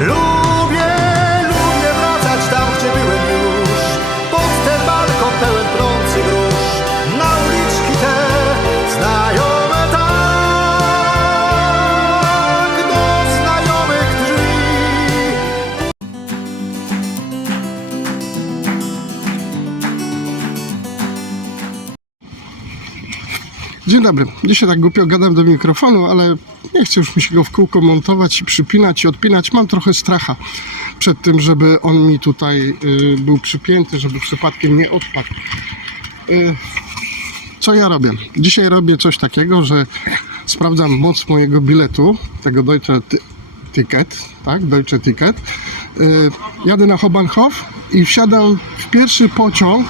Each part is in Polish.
Lubię wracać tam, gdzie byłem już, pod ten balkon pełen trących róż, na uliczki te znajome tak, do znajomych drzwi. Dzień dobry. Dzisiaj tak głupio gadam do mikrofonu, ale nie chcę już mi się go w kółko montować i przypinać i odpinać. Mam trochę stracha przed tym, żeby on mi tutaj był przypięty, żeby przypadkiem nie odpadł. Co ja robię? Dzisiaj robię coś takiego, że sprawdzam moc mojego biletu, tego Deutsche Ticket, tak? Deutsche Ticket. Jadę na Hauptbahnhof i wsiadam w pierwszy pociąg,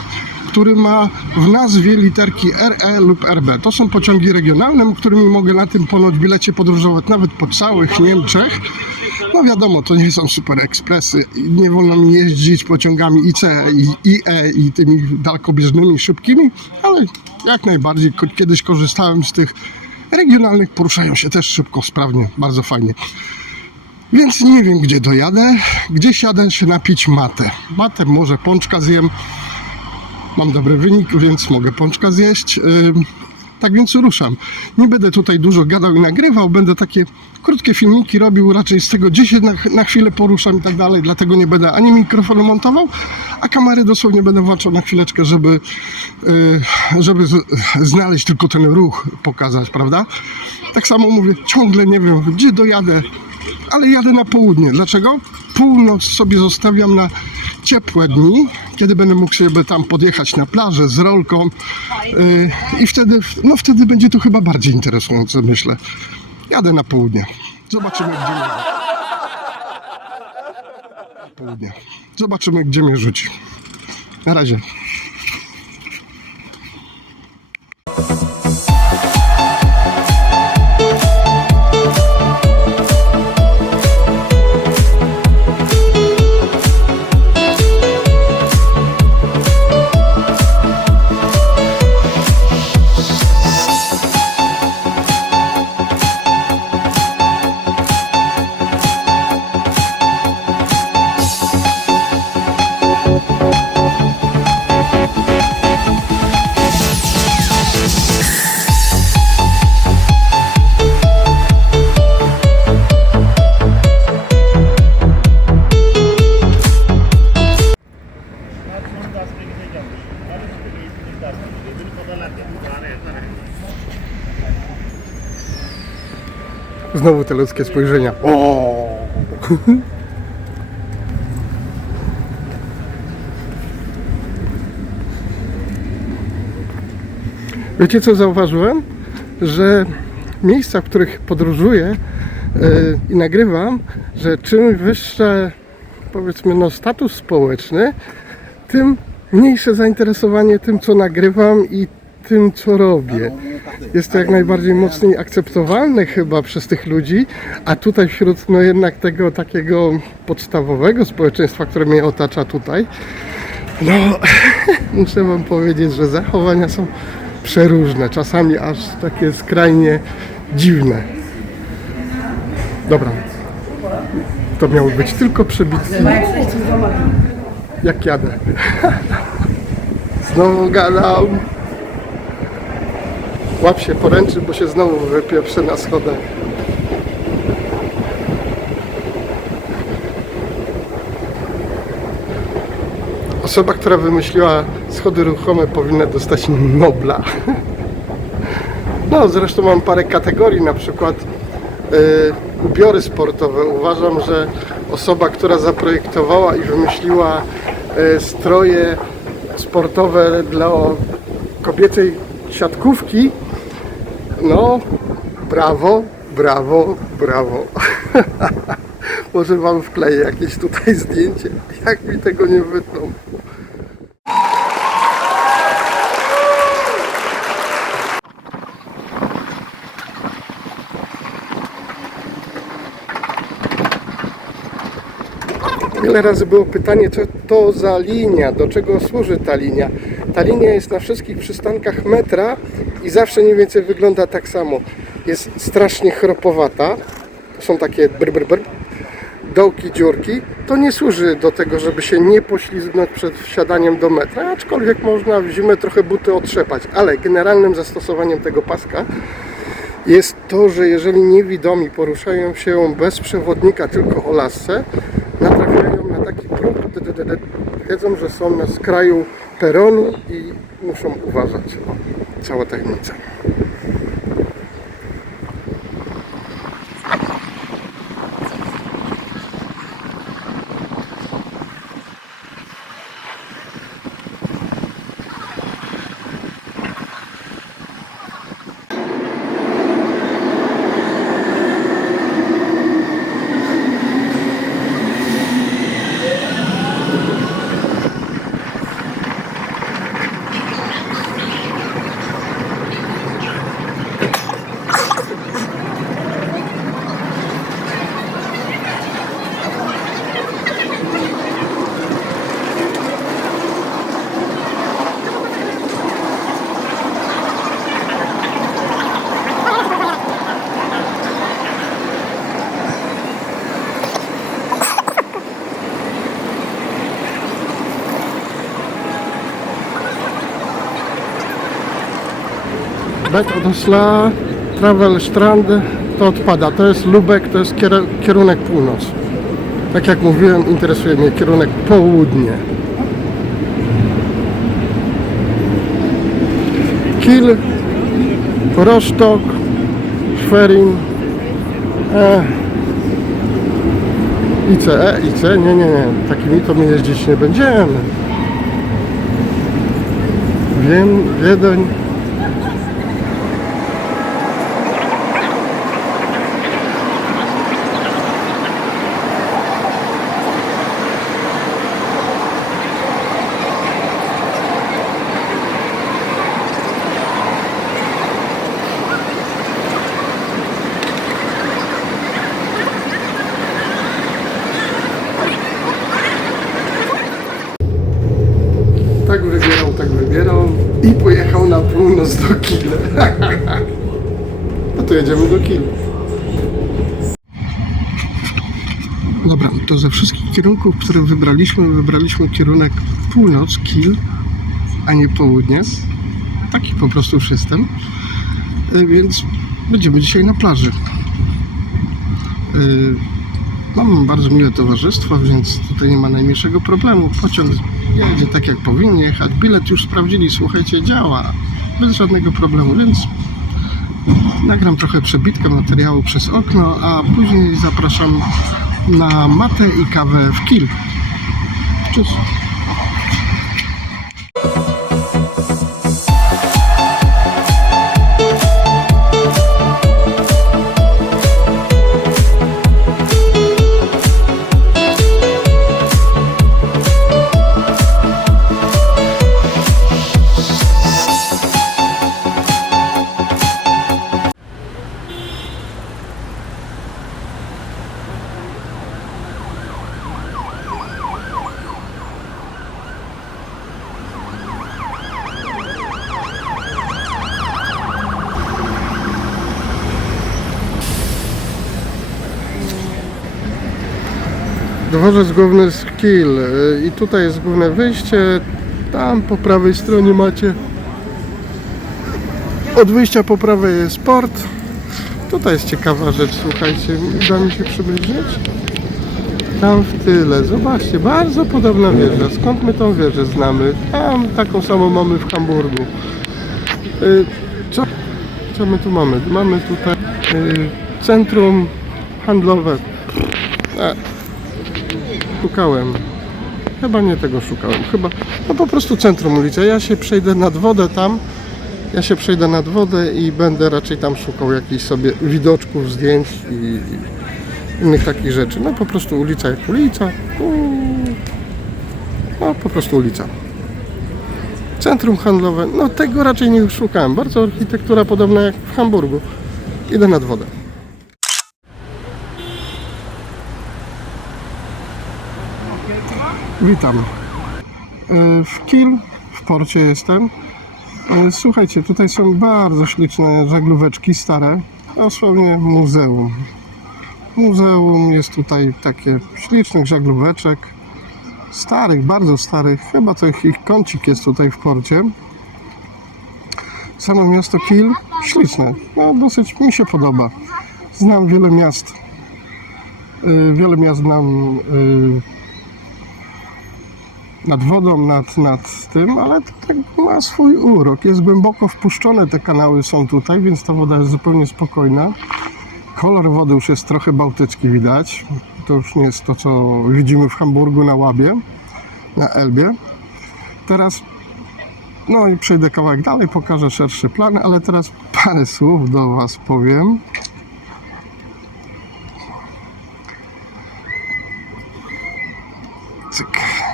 który ma w nazwie literki RE lub RB. To są pociągi regionalne, którymi mogę na tym ponoć bilecie podróżować nawet po całych Niemczech. No wiadomo, to nie są super ekspresy. Nie wolno mi jeździć pociągami IC i IE i tymi dalekobieżnymi, szybkimi, ale jak najbardziej kiedyś korzystałem z tych regionalnych, poruszają się też szybko, sprawnie, bardzo fajnie. Więc nie wiem, gdzie dojadę, gdzieś jadę się napić matę. Matę, może pączka zjem. Mam dobry wynik, więc mogę pączka zjeść. Tak więc ruszam. Nie będę tutaj dużo gadał i nagrywał, będę takie krótkie filmiki robił, raczej z tego, gdzie się na chwilę poruszam i tak dalej, dlatego nie będę ani mikrofonu montował, a kamery dosłownie będę włączał na chwileczkę, żeby znaleźć tylko ten ruch, pokazać, prawda? Tak samo mówię, ciągle nie wiem, gdzie dojadę, ale jadę na południe. Dlaczego? Północ sobie zostawiam na ciepłe dni, kiedy będę mógł sobie tam podjechać na plażę z rolką i wtedy będzie to chyba bardziej interesujące, myślę. Jadę na południe. Zobaczymy, gdzie mnie południe. Zobaczymy, gdzie mnie rzuci. Na razie. Znowu te ludzkie spojrzenia. O! Wiecie, co zauważyłem? Że miejsca, w których podróżuję i nagrywam, że czym wyższe, powiedzmy, status społeczny, tym mniejsze zainteresowanie tym, co nagrywam i tym, co robię. Jest to jak najbardziej mocniej akceptowalne chyba przez tych ludzi, a tutaj wśród jednak tego takiego podstawowego społeczeństwa, które mnie otacza tutaj, muszę wam powiedzieć, że zachowania są przeróżne, czasami aż takie skrajnie dziwne. Dobra, to miało być tylko przebitki. Jak jadę. Znowu gadam. Łap się poręczy, bo się znowu wypieprzę na schodach. Osoba, która wymyśliła schody ruchome, powinna dostać Nobla. No, zresztą mam parę kategorii, na przykład ubiory sportowe. Uważam, że osoba, która zaprojektowała i wymyśliła stroje sportowe dla kobiecej siatkówki, no, brawo, brawo, brawo. Może wam wkleję jakieś tutaj zdjęcie, jak mi tego nie wytną. Wiele razy było pytanie, co to za linia, do czego służy ta linia. Ta linia jest na wszystkich przystankach metra i zawsze mniej więcej wygląda tak samo. Jest strasznie chropowata, to są takie brr, brr, brr. dołki, dziurki, to nie służy do tego, żeby się nie poślizgnąć przed wsiadaniem do metra, aczkolwiek można w zimę trochę buty otrzepać, ale generalnym zastosowaniem tego paska jest to, że jeżeli niewidomi poruszają się bez przewodnika, tylko o lasce, natrafiają na taki próg, wiedzą, że są na skraju peronu i muszą uważać. O, cała tajemnica. Bet Odosla, Travel Strand to odpada. To jest Lubek, to jest kierunek północ. Tak jak mówiłem, interesuje mnie kierunek południe. Kiel, Rostock, Schwerin, ICE, nie, takimi to my jeździć nie będziemy. Wiedeń. Tak wybierał i pojechał na północ do Kiel. No to jedziemy do Kiel. Dobra, to ze wszystkich kierunków, które wybraliśmy kierunek północ, Kiel, a nie południe. Taki po prostu już jestem. Więc będziemy dzisiaj na plaży. Mam bardzo miłe towarzystwo, więc tutaj nie ma najmniejszego problemu. Pociąg jedzie tak jak powinien jechać. Bilet już sprawdzili, słuchajcie, działa. Bez żadnego problemu, więc nagram trochę przebitkę materiału przez okno, a później zapraszam na matę i kawę w Kiel. Cześć! Dworzec główny z Kiel i tutaj jest główne wyjście. Tam po prawej stronie macie, od wyjścia po prawej jest port. Tutaj jest ciekawa rzecz, słuchajcie, da mi się przybliżyć. Tam w tyle, zobaczcie, bardzo podobna wieża. Skąd my tą wieżę znamy? Tam taką samą mamy w Hamburgu. Co my tu mamy? Mamy tutaj centrum handlowe. Szukałem. Chyba nie tego szukałem. Chyba no po prostu centrum ulicy. Ja się przejdę nad wodę tam. Ja się przejdę nad wodę i będę raczej tam szukał jakichś sobie widoczków, zdjęć i innych takich rzeczy. No po prostu ulica jak ulica. No po prostu ulica. Centrum handlowe. No tego raczej nie szukałem. Bardzo architektura podobna jak w Hamburgu. Idę nad wodę. Witam. W Kiel, w porcie jestem. Słuchajcie, tutaj są bardzo śliczne żaglóweczki stare. Dosłownie muzeum. muzeum, jest tutaj takie ślicznych żaglóweczek, starych, bardzo starych, chyba to ich kącik jest tutaj w porcie. Samo miasto Kiel, śliczne, no dosyć mi się podoba. Znam wiele miast znam nad wodą, nad tym, ale to tak ma swój urok. Jest głęboko wpuszczone, te kanały są tutaj, więc ta woda jest zupełnie spokojna. Kolor wody już jest trochę bałtycki widać. To już nie jest to, co widzimy w Hamburgu na Łabie, na Elbie. Teraz, no i przejdę kawałek dalej, pokażę szerszy plan, ale teraz parę słów do Was powiem. Cyk.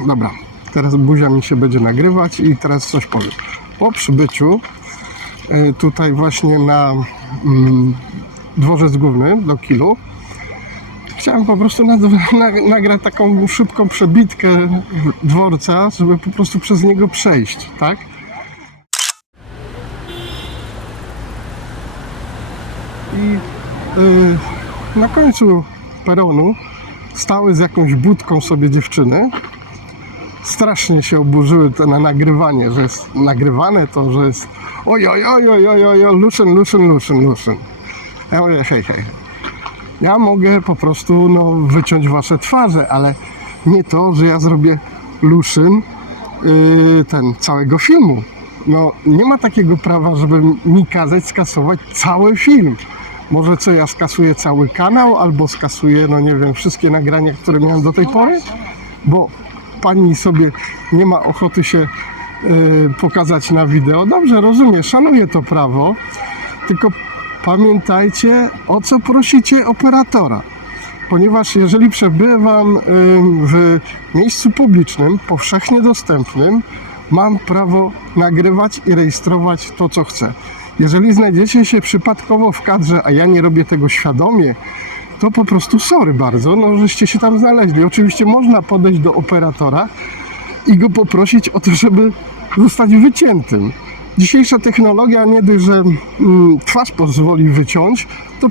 Dobra, teraz buzia mi się będzie nagrywać i teraz coś powiem. Po przybyciu tutaj właśnie na dworzec główny do Kielu chciałem po prostu nagrać taką szybką przebitkę dworca, żeby po prostu przez niego przejść, tak? I na końcu peronu stały z jakąś budką sobie dziewczyny. Strasznie się oburzyły to na nagrywanie, że jest nagrywane to, że jest oj, Luszyn. Ja mówię, hej. Ja mogę po prostu wyciąć wasze twarze, ale nie to, że ja zrobię Luszyn całego filmu. No nie ma takiego prawa, żeby mi kazać skasować cały film. Może co, ja skasuję cały kanał, albo skasuję, no nie wiem, wszystkie nagrania, które miałem do tej pory, bo pani sobie nie ma ochoty się pokazać na wideo. Dobrze, rozumiem, szanuję to prawo, tylko pamiętajcie, o co prosicie operatora. Ponieważ jeżeli przebywam w miejscu publicznym, powszechnie dostępnym, mam prawo nagrywać i rejestrować to, co chcę. Jeżeli znajdziecie się przypadkowo w kadrze, a ja nie robię tego świadomie, to po prostu sorry bardzo, żeście się tam znaleźli. Oczywiście można podejść do operatora i go poprosić o to, żeby zostać wyciętym. Dzisiejsza technologia nie dość, że twarz pozwoli wyciąć, to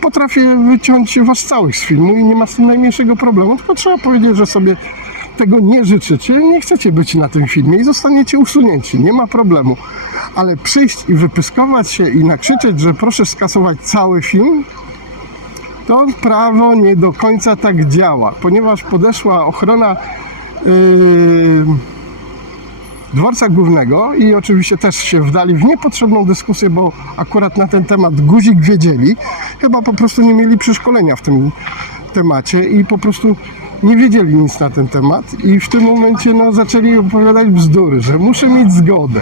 potrafię wyciąć was całych z filmu i nie ma z tym najmniejszego problemu, tylko trzeba powiedzieć, że sobie tego nie życzycie, nie chcecie być na tym filmie i zostaniecie usunięci, nie ma problemu. Ale przyjść i wypyskować się i nakrzyczeć, że proszę skasować cały film, to prawo nie do końca tak działa, ponieważ podeszła ochrona dworca głównego i oczywiście też się wdali w niepotrzebną dyskusję, bo akurat na ten temat guzik wiedzieli, chyba po prostu nie mieli przeszkolenia w tym temacie i po prostu nie wiedzieli nic na ten temat i w tym momencie zaczęli opowiadać bzdury, że muszę mieć zgodę.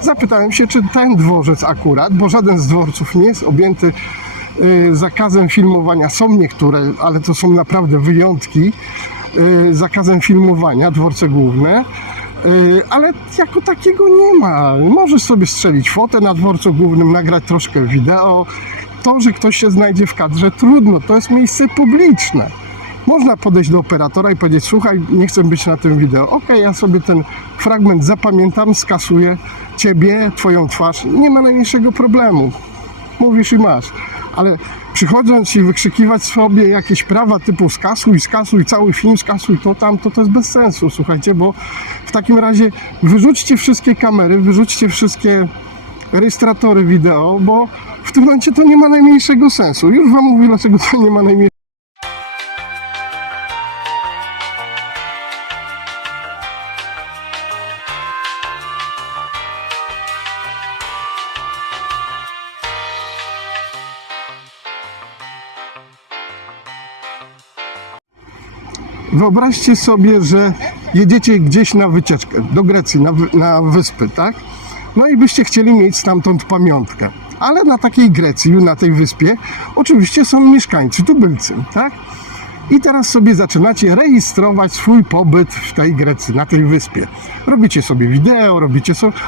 Zapytałem się, czy ten dworzec akurat, bo żaden z dworców nie jest objęty zakazem filmowania. Są niektóre, ale to są naprawdę wyjątki, zakazem filmowania, dworce główne, ale jako takiego nie ma. Możesz sobie strzelić fotę na dworcu głównym, nagrać troszkę wideo. To, że ktoś się znajdzie w kadrze, trudno, to jest miejsce publiczne. Można podejść do operatora i powiedzieć, słuchaj, nie chcę być na tym wideo. Okej, ja sobie ten fragment zapamiętam, skasuję ciebie, twoją twarz. Nie ma najmniejszego problemu. Mówisz i masz. Ale przychodząc i wykrzykiwać sobie jakieś prawa typu skasuj cały film, skasuj to, tamto, to jest bez sensu, słuchajcie, bo w takim razie wyrzućcie wszystkie kamery, wyrzućcie wszystkie rejestratory wideo, bo w tym momencie to nie ma najmniejszego sensu. Już wam mówię, dlaczego to nie ma najmniejszego. Wyobraźcie sobie, że jedziecie gdzieś na wycieczkę do Grecji, na wyspy, tak? No i byście chcieli mieć stamtąd pamiątkę. Ale na takiej Grecji, na tej wyspie, oczywiście są mieszkańcy, tubylcy, tak? I teraz sobie zaczynacie rejestrować swój pobyt w tej Grecji, na tej wyspie. Robicie sobie wideo,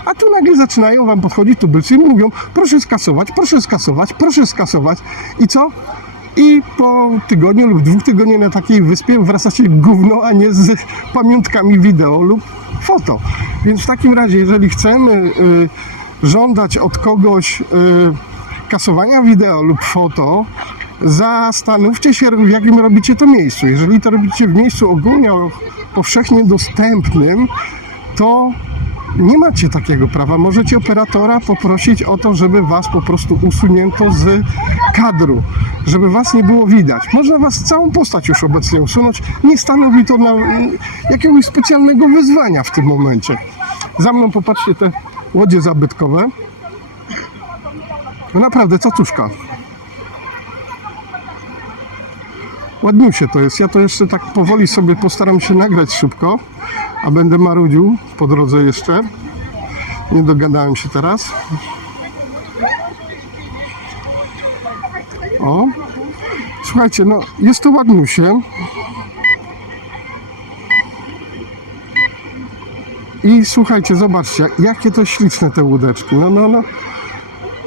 a tu nagle zaczynają wam podchodzić tubylcy i mówią, proszę skasować. I co? I po tygodniu lub 2 tygodniach na takiej wyspie wracacie gówno, a nie z pamiątkami wideo lub foto. Więc w takim razie, jeżeli chcemy żądać od kogoś kasowania wideo lub foto zastanówcie się, w jakim robicie to miejscu. Jeżeli to robicie w miejscu ogólnie powszechnie dostępnym, to nie macie takiego prawa. Możecie operatora poprosić o to, żeby was po prostu usunięto z kadru, żeby was nie było widać. Można was całą postać już obecnie usunąć. Nie stanowi to jakiegoś specjalnego wyzwania w tym momencie. Za mną popatrzcie te łodzie zabytkowe. No naprawdę, cacuszka. Ładniusie to jest. Ja to jeszcze tak powoli sobie postaram się nagrać szybko, a będę marudził po drodze jeszcze. Nie dogadałem się teraz. O, słuchajcie, no jest to ładniusie. I słuchajcie, zobaczcie, jakie to śliczne te łódeczki. No.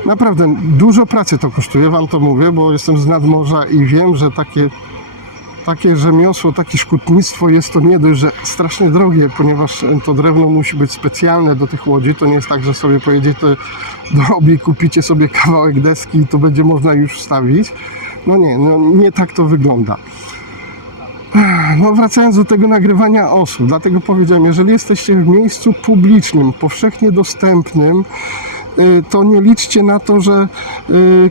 Naprawdę, dużo pracy to kosztuje, wam to mówię, bo jestem z nadmorza i wiem, że takie rzemiosło, takie szkutnictwo jest to nie dość, że strasznie drogie, ponieważ to drewno musi być specjalne do tych łodzi. To nie jest tak, że sobie pojedziecie do obi, kupicie sobie kawałek deski i to będzie można już wstawić. No nie tak to wygląda. No wracając do tego nagrywania osób, dlatego powiedziałem, jeżeli jesteście w miejscu publicznym, powszechnie dostępnym, to nie liczcie na to, że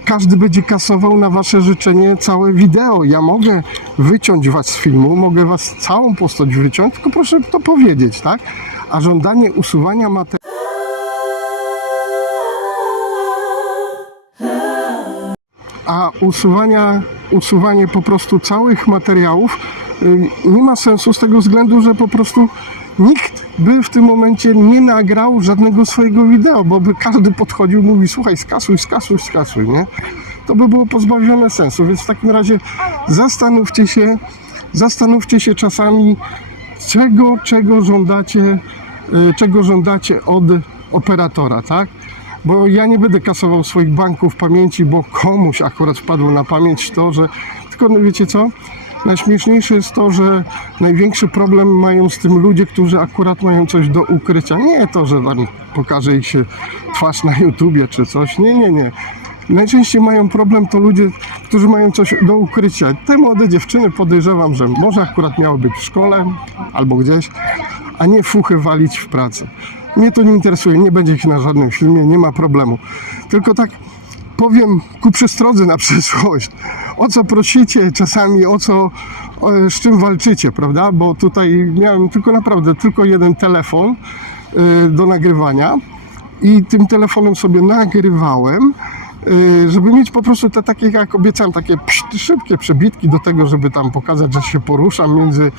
każdy będzie kasował na wasze życzenie całe wideo. Ja mogę wyciąć was z filmu, mogę was całą postać wyciąć, tylko proszę to powiedzieć, tak? A żądanie usuwania materiału, usuwanie po prostu całych materiałów nie ma sensu z tego względu, że po prostu nikt by w tym momencie nie nagrał żadnego swojego wideo, bo by każdy podchodził i mówi: słuchaj, skasuj, nie? To by było pozbawione sensu, więc w takim razie zastanówcie się czasami, czego żądacie od operatora, tak? Bo ja nie będę kasował swoich banków pamięci, bo komuś akurat wpadło na pamięć to, że... Tylko no wiecie co? Najśmieszniejsze jest to, że największy problem mają z tym ludzie, którzy akurat mają coś do ukrycia. Nie to, że tam pokaże ich się twarz na YouTubie czy coś. Nie. Najczęściej mają problem to ludzie, którzy mają coś do ukrycia. Te młode dziewczyny podejrzewam, że może akurat miały być w szkole albo gdzieś, a nie fuchy walić w pracy. Mnie to nie interesuje, nie będzie ich na żadnym filmie, nie ma problemu. Tylko tak powiem ku przestrodze na przyszłość, o co prosicie czasami, z czym walczycie, prawda? Bo tutaj miałem tylko jeden telefon do nagrywania i tym telefonem sobie nagrywałem, żeby mieć po prostu te takie, jak obiecałem, takie szybkie przebitki do tego, żeby tam pokazać, że się poruszam między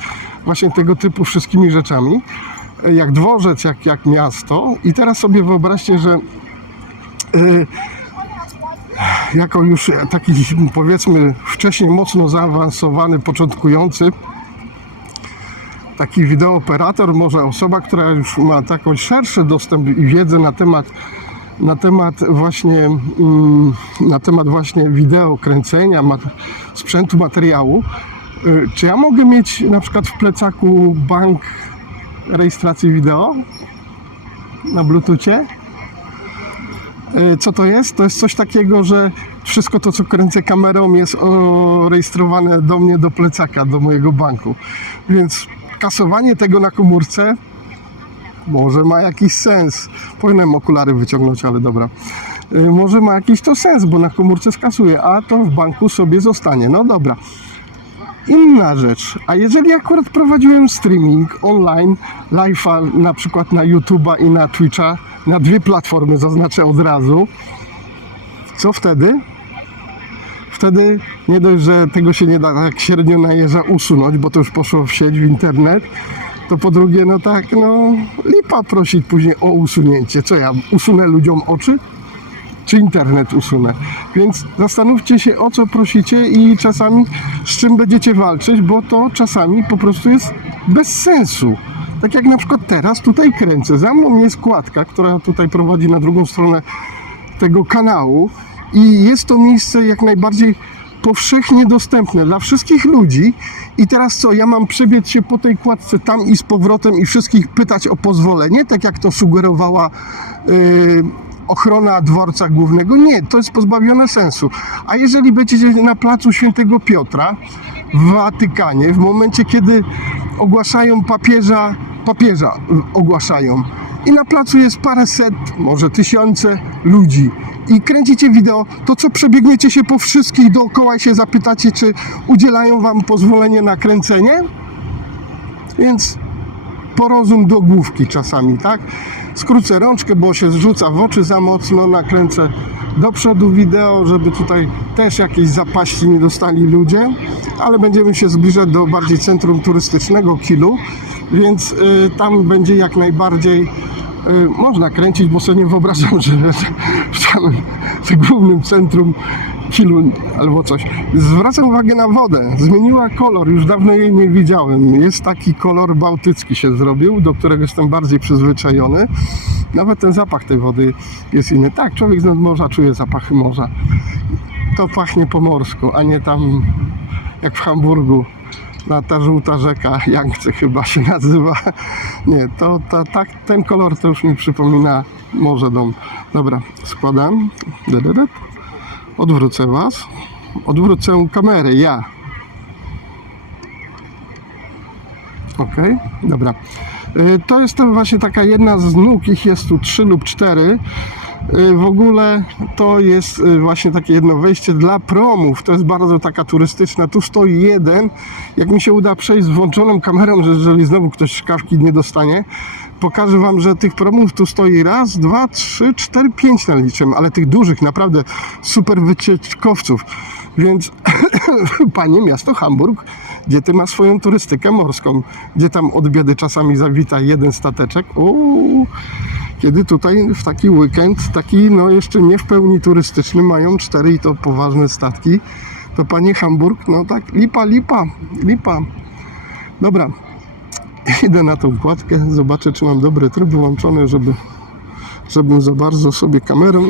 właśnie tego typu wszystkimi rzeczami, jak dworzec, jak miasto. I teraz sobie wyobraźcie, że jako już taki, powiedzmy, wcześniej mocno zaawansowany, początkujący taki wideooperator, może osoba, która już ma taką szerszy dostęp i wiedzę na temat właśnie wideo, kręcenia, sprzętu, materiału, czy ja mogę mieć na przykład w plecaku bank rejestracji wideo na Bluetoothie? Co to jest? To jest coś takiego, że wszystko to, co kręcę kamerą, jest rejestrowane do mnie, do plecaka, do mojego banku. Więc kasowanie tego na komórce może ma jakiś sens. Powinienem okulary wyciągnąć, ale dobra. Może ma jakiś to sens, bo na komórce skasuję, a to w banku sobie zostanie. No dobra. Inna rzecz, a jeżeli akurat prowadziłem streaming online, live'a na przykład na YouTube'a i na Twitcha, na dwie platformy, zaznaczę od razu, co wtedy? Wtedy nie dość, że tego się nie da tak średnio na jeża usunąć, bo to już poszło w sieć, w internet, to po drugie, lipa prosić później o usunięcie. Co ja, usunę ludziom oczy? Czy internet usunę? Więc zastanówcie się, o co prosicie i czasami z czym będziecie walczyć, bo to czasami po prostu jest bez sensu. Tak jak na przykład teraz tutaj kręcę. Za mną jest kładka, która tutaj prowadzi na drugą stronę tego kanału i jest to miejsce jak najbardziej powszechnie dostępne dla wszystkich ludzi. I teraz co? Ja mam przebiec się po tej kładce tam i z powrotem i wszystkich pytać o pozwolenie, tak jak to sugerowała ochrona dworca głównego. Nie, to jest pozbawione sensu. A jeżeli będziecie na placu Świętego Piotra w Watykanie, w momencie kiedy ogłaszają papieża ogłaszają i na placu jest paręset, może tysiące ludzi i kręcicie wideo, to co przebiegniecie się po wszystkich dookoła i się zapytacie, czy udzielają wam pozwolenia na kręcenie? Więc porozum do główki czasami, tak? Skrócę rączkę, bo się zrzuca w oczy za mocno, nakręcę do przodu wideo, żeby tutaj też jakieś zapaści nie dostali ludzie, ale będziemy się zbliżać do bardziej centrum turystycznego Kielu, więc tam będzie jak najbardziej można kręcić, bo sobie nie wyobrażam, że w głównym centrum Kielu albo coś. Zwracam uwagę na wodę. Zmieniła kolor, już dawno jej nie widziałem. Jest taki kolor bałtycki się zrobił, do którego jestem bardziej przyzwyczajony. Nawet ten zapach tej wody jest inny. Tak, człowiek z nadmorza czuje zapachy morza. To pachnie po morsku, a nie tam jak w Hamburgu. Ta żółta rzeka, Yangtze chyba się nazywa. Nie, tak, ten kolor to już mi przypomina Morze Dom. Dobra, składam. Odwrócę was. Odwrócę kamerę, ja. Ok, dobra. To jest to właśnie taka jedna z nóg, ich jest tu 3 lub 4. W ogóle to jest właśnie takie jedno wejście dla promów. To jest bardzo taka turystyczna. Tu stoi jeden. Jak mi się uda przejść z włączoną kamerą, że jeżeli znowu ktoś szkawki nie dostanie, pokażę wam, że tych promów tu stoi raz, 2, 3, 4, 5 naliczem, ale tych dużych, naprawdę super wycieczkowców. Więc panie miasto Hamburg, gdzie ty ma swoją turystykę morską, gdzie tam od biedy czasami zawita jeden stateczek. Kiedy tutaj w taki weekend, taki no jeszcze nie w pełni turystyczny, mają 4 i to poważne statki, to panie Hamburg, no tak lipa. Dobra, idę na tą kładkę, zobaczę, czy mam dobry tryb wyłączony, żebym za bardzo sobie kamerą,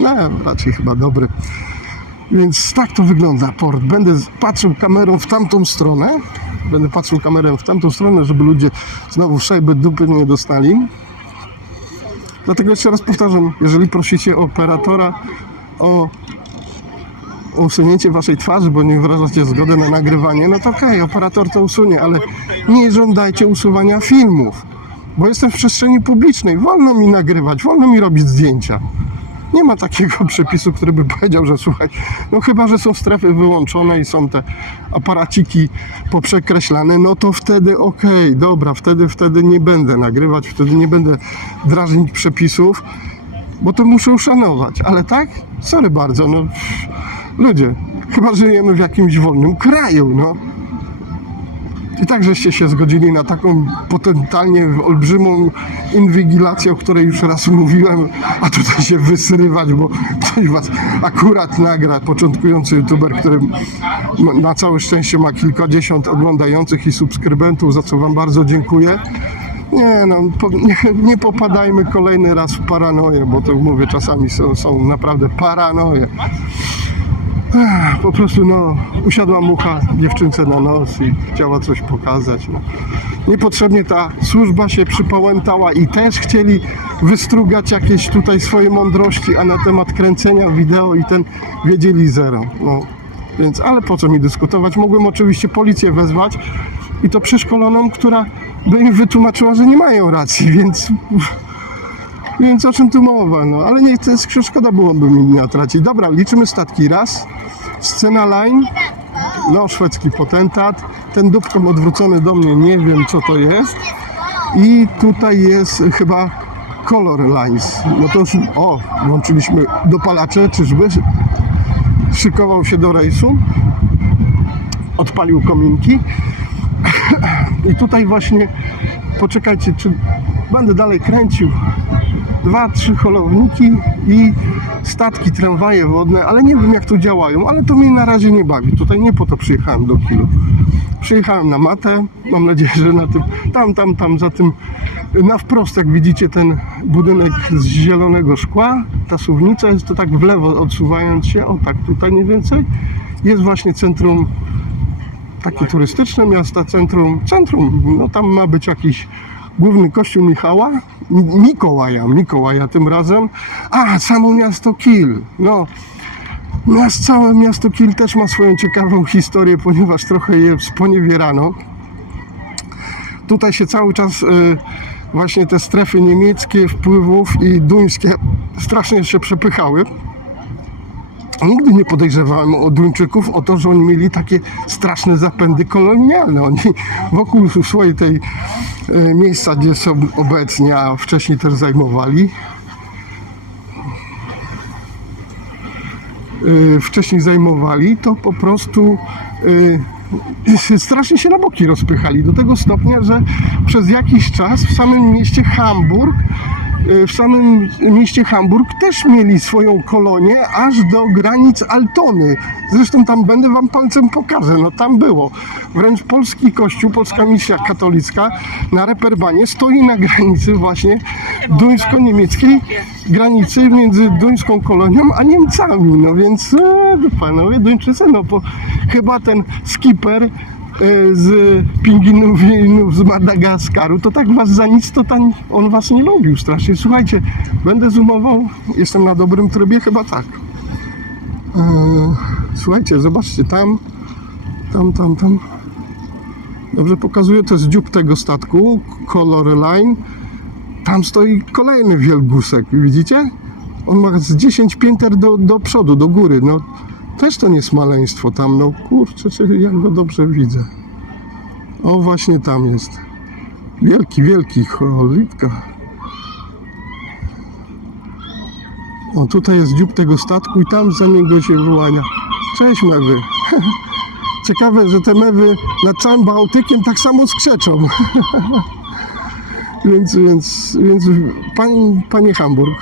raczej chyba dobry. Więc tak to wygląda port. Będę patrzył kamerą w tamtą stronę, żeby ludzie znowu szajby dupy nie dostali. Dlatego jeszcze raz powtarzam, jeżeli prosicie operatora o usunięcie waszej twarzy, bo nie wyrażacie zgody na nagrywanie, no to okej, operator to usunie, ale nie żądajcie usuwania filmów, bo jestem w przestrzeni publicznej, wolno mi nagrywać, wolno mi robić zdjęcia. Nie ma takiego przepisu, który by powiedział, że słuchaj, no chyba, że są strefy wyłączone i są te aparaciki poprzekreślane, no to wtedy okej, dobra, wtedy nie będę nagrywać, wtedy nie będę drażnić przepisów, bo to muszę uszanować, ale tak? Sorry bardzo, no ludzie, chyba żyjemy w jakimś wolnym kraju, no. I tak żeście się zgodzili na taką potencjalnie olbrzymą inwigilację, o której już raz mówiłem, a tutaj się wysrywać, bo ktoś was akurat nagra, początkujący youtuber, który na całe szczęście ma kilkadziesiąt oglądających i subskrybentów, za co wam bardzo dziękuję. Nie no, nie popadajmy kolejny raz w paranoję, bo to mówię, czasami są naprawdę paranoje. Po prostu no, usiadła mucha dziewczynce na nos i chciała coś pokazać. No. Niepotrzebnie ta służba się przypałętała i też chcieli wystrugać jakieś tutaj swoje mądrości, a na temat kręcenia wideo i ten wiedzieli zero. No. Więc, ale po co mi dyskutować? Mogłem oczywiście policję wezwać i to przeszkoloną, która by im wytłumaczyła, że nie mają racji, więc o czym tu mowa, no, ale nie, to jest, szkoda byłoby mi nie tracić. Dobra, liczymy statki. Raz, Scena Line, no, szwedzki potentat, ten dupką odwrócony do mnie, nie wiem co to jest. I tutaj jest chyba Color Lines, no to już, włączyliśmy dopalacze, czyżby? Szykował się do rejsu, odpalił kominki. I tutaj właśnie, poczekajcie, czy będę dalej kręcił. 2, 3 holowniki i statki, tramwaje wodne, ale nie wiem jak to działają, ale to mnie na razie nie bawi. Tutaj nie po to przyjechałem do Kielu. Przyjechałem na matę, mam nadzieję, że na tym, tam za tym, na wprost, jak widzicie, ten budynek z zielonego szkła, ta suwnica jest to tak w lewo odsuwając się, tak tutaj mniej więcej, jest właśnie centrum takie turystyczne miasta, centrum, no tam ma być jakiś główny kościół Mikołaja tym razem. A, samo miasto Kiel. No, całe miasto Kiel też ma swoją ciekawą historię, ponieważ trochę je sponiewierano. Tutaj się cały czas właśnie te strefy niemieckie wpływów i duńskie strasznie się przepychały. Nigdy nie podejrzewałem o Duńczyków o to, że oni mieli takie straszne zapędy kolonialne. Oni wokół swojej tej miejsca, gdzie są obecnie, a wcześniej też zajmowali, to po prostu strasznie się na boki rozpychali. Do tego stopnia, że przez jakiś czas w samym mieście Hamburg też mieli swoją kolonię aż do granic Altony. Zresztą tam będę wam palcem pokażę, no tam było. Wręcz polski kościół, polska misja katolicka na Reeperbahnie stoi na granicy właśnie duńsko-niemieckiej, granicy między duńską kolonią a Niemcami. No więc panowie Duńczycy, no bo chyba ten skipper z pingwinów z Madagaskaru, to tak was za nic, to tam on was nie lubił strasznie. Słuchajcie, będę zoomował, jestem na dobrym trybie, chyba tak. Słuchajcie, zobaczcie, tam. Dobrze pokazuję, to jest dziób tego statku, Color Line. Tam stoi kolejny wielgusek, widzicie? On ma z 10 pięter do przodu, do góry, no. Też to nie jest maleństwo tam, no kurczę, jak go dobrze widzę. O, właśnie tam jest. Wielki, cholipka. O, tutaj jest dziób tego statku i tam za niego się wyłania. Cześć mewy. Ciekawe, że te mewy nad całym Bałtykiem tak samo skrzeczą. więc panie Hamburg.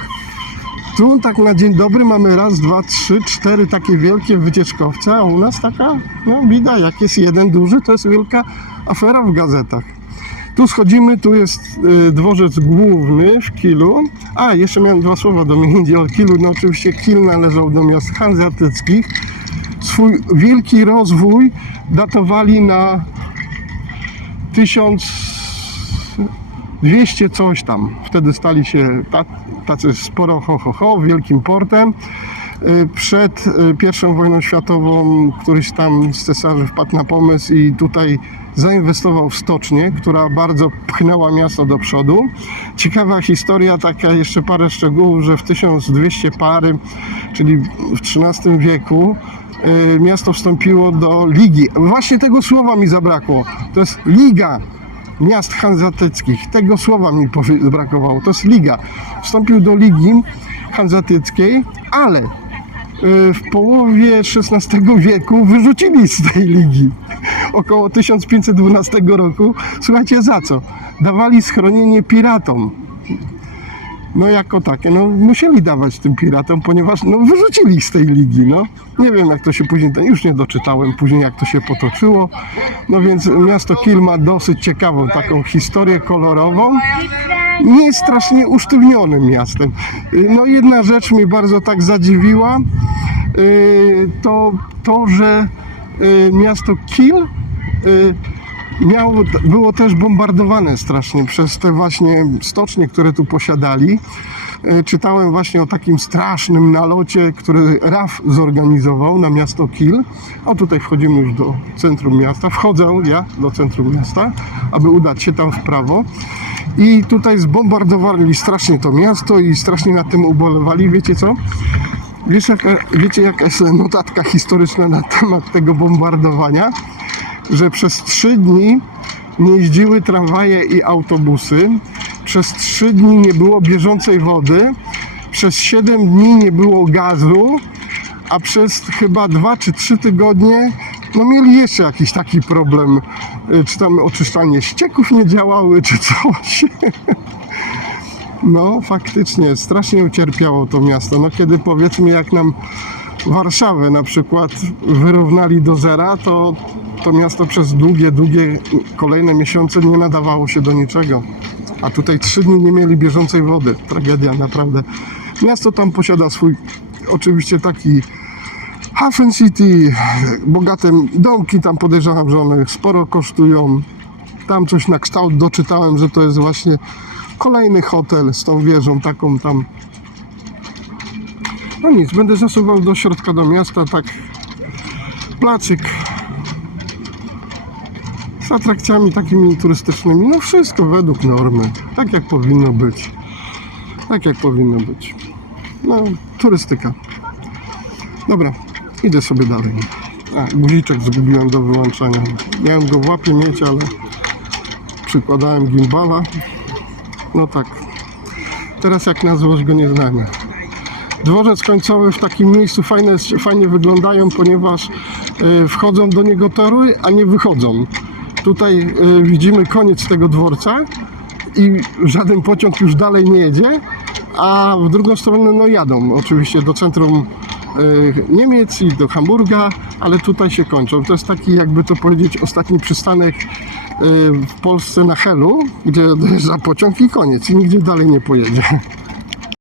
Tu tak na dzień dobry mamy raz, dwa, trzy, cztery takie wielkie wycieczkowce, a u nas taka, no bida, jak jest jeden duży, to jest wielka afera w gazetach. Tu schodzimy, tu jest dworzec główny w Kielu. A, jeszcze miałem dwa słowa domienić o Kielu. No oczywiście Kiel należał do miast hanzeatyckich. Swój wielki rozwój datowali na 1200 coś tam. Wtedy stali się tacy sporo wielkim portem. Przed I wojną światową któryś tam z cesarzy wpadł na pomysł i tutaj zainwestował w stocznię, która bardzo pchnęła miasto do przodu. Ciekawa historia, taka jeszcze parę szczegółów, że w 1200 pary, czyli w XIII wieku, miasto wstąpiło do Ligi. Właśnie tego słowa mi zabrakło. To jest Liga Miast Hanzeatyckich. Tego słowa mi brakowało. To jest Liga. Wstąpił do Ligi Hanzeatyckiej, ale w połowie XVI wieku wyrzucili z tej ligi. Około 1512 roku. Słuchajcie, za co? Dawali schronienie piratom. No jako takie, no musieli dawać tym piratom, ponieważ no wyrzucili ich z tej ligi, no. Nie wiem jak to się później, już nie doczytałem później jak to się potoczyło. No więc miasto Kiel ma dosyć ciekawą taką historię kolorową. Nie jest strasznie usztywnionym miastem. No jedna rzecz mnie bardzo tak zadziwiła, to że miasto Kiel było też bombardowane strasznie przez te właśnie stocznie, które tu posiadali. Czytałem właśnie o takim strasznym nalocie, który RAF zorganizował na miasto Kiel. O, tutaj wchodzimy już do centrum miasta. Wchodzę ja do centrum miasta, aby udać się tam w prawo. I tutaj zbombardowali strasznie to miasto i strasznie nad tym ubolewali. Wiecie co? Wiecie jaka jest notatka historyczna na temat tego bombardowania? Że przez 3 dni nie jeździły tramwaje i autobusy, przez 3 dni nie było bieżącej wody, przez 7 dni nie było gazu, a przez chyba 2 czy 3 tygodnie no mieli jeszcze jakiś taki problem, czy tam oczyszczalnie ścieków nie działały, czy coś. No faktycznie, strasznie ucierpiało to miasto. No kiedy powiedzmy jak nam Warszawę na przykład wyrównali do zera, to miasto przez długie kolejne miesiące nie nadawało się do niczego. A tutaj 3 dni nie mieli bieżącej wody. Tragedia naprawdę. Miasto tam posiada swój oczywiście taki Hafen City, bogate domki, tam podejrzewam, że one sporo kosztują. Tam coś na kształt doczytałem, że to jest właśnie kolejny hotel z tą wieżą taką tam. No nic, będę zasuwał do środka do miasta, tak placyk z atrakcjami takimi turystycznymi, no wszystko według normy, tak jak powinno być. Tak jak powinno być. No, turystyka. Dobra, idę sobie dalej. Guziczek zgubiłem do wyłączania. Miałem go w łapie mieć, ale przykładałem gimbala. No tak. Teraz jak nazwać go nie znamy. Dworzec końcowy w takim miejscu fajnie wyglądają, ponieważ wchodzą do niego tory, a nie wychodzą. Tutaj widzimy koniec tego dworca i żaden pociąg już dalej nie jedzie, a w drugą stronę no jadą oczywiście do centrum Niemiec i do Hamburga, ale tutaj się kończą. To jest taki, jakby to powiedzieć, ostatni przystanek w Polsce na Helu, gdzie dojeżdża pociąg i koniec i nigdzie dalej nie pojedzie.